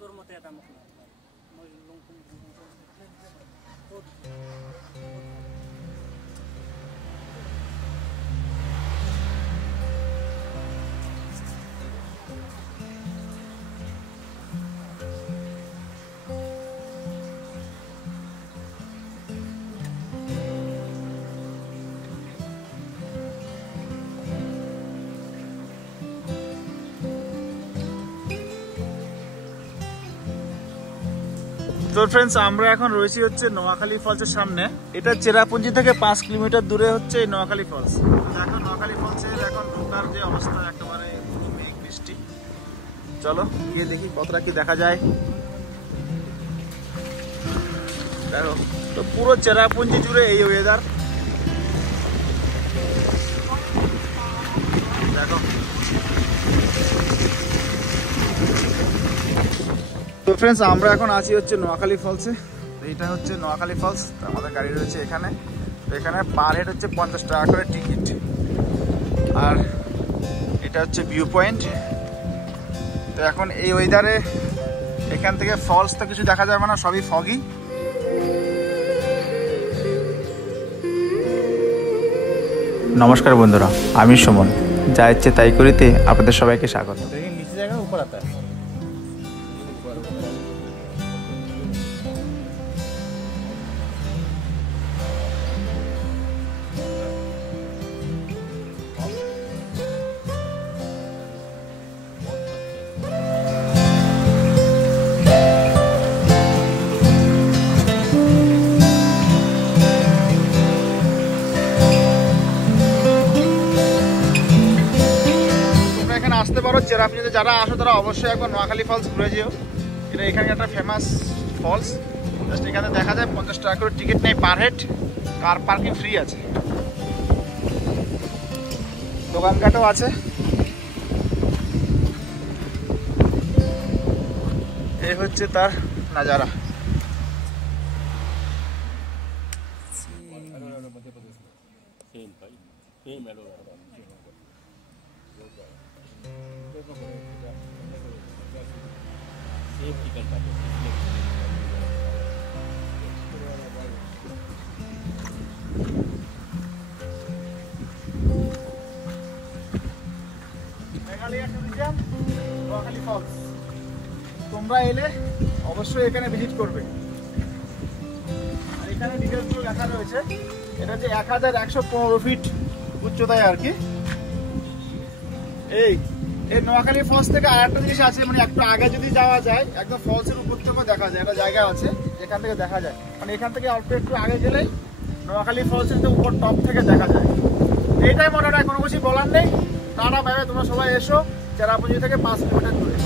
তোর মতে এটা মুখ না তো ফ্রেন্ডস আমরা এখন রয়েছি হচ্ছে নোয়াখালী ফলসের সামনে। এটা চেরাপুঞ্জি থেকে 5 কিলোমিটার দূরে হচ্ছে এই নোয়াখালী ফলস। দেখো নোয়াখালী ফলসের এখন ঢোকার যে অবস্থা, একেবারে মেঘ বৃষ্টি। চলো গিয়ে দেখি কতটা কি দেখা যায়। দেখো তো পুরো চেরাপুঞ্জি জুড়ে এই ওয়েদার। দেখো তো ফ্রেন্ডস আমরা এখন আছি হচ্ছে নোয়াখালী ফলসে। এইটা হচ্ছে নোয়াখালী ফলস, আমাদের গাড়ি রয়েছে এখানে। তো এখানে পার হেড হচ্ছে 50 টাকা করে টিকিট। আর এটা হচ্ছে ভিউ পয়েন্ট। তো এখন এই ওয়েদারে এখান থেকে ফলস তো কিছু দেখা যাবে না, সবই ফগি। নমস্কার বন্ধুরা, আমি সুমন, যা ইচ্ছে তাই করিতে আপনাদের সবাইকে স্বাগত। নিচে জায়গা উপর আতা আসতে পারো। চেরাপুঞ্জিতে যারা আসো তারা অবশ্যই একবার নোয়াখালী ফলস ঘুরে যেও। এটা এখানে একটা ফেমাস ফলস। জাস্ট এখানে দেখা যায় 50 টাকা করে টিকিট নেই per head. Car parking free আছে, দোকানঘাটও আছে। এই হচ্ছে তার নাজারা। নোয়াখালী ফলস তোমরা এলে অবশ্যই এখানে ভিজিট করবে। আর এখানে ডিটেলসগুলো লেখা রয়েছে। এটা হচ্ছে 1115 ফিট উচ্চতায় আর কি। এই নোয়াখালী ফলস থেকে আর একটা জিনিস আছে, মানে একটু আগে যদি যাওয়া যায় একদম ফলসের উপর থেকেও দেখা যায়। একটা জায়গা আছে এখান থেকে দেখা যায়, মানে এখান থেকে অল্প একটু আগে গেলেই নোয়াখালী ফলসের উপর টপ থেকে দেখা যায়। এইটাই মনে হয়, কোনো কিছু বলার নেই। টাটা বাই বাই, তোমরা সবাই এসো চেরাপুঞ্জি থেকে 5 কিলোমিটার দূরে।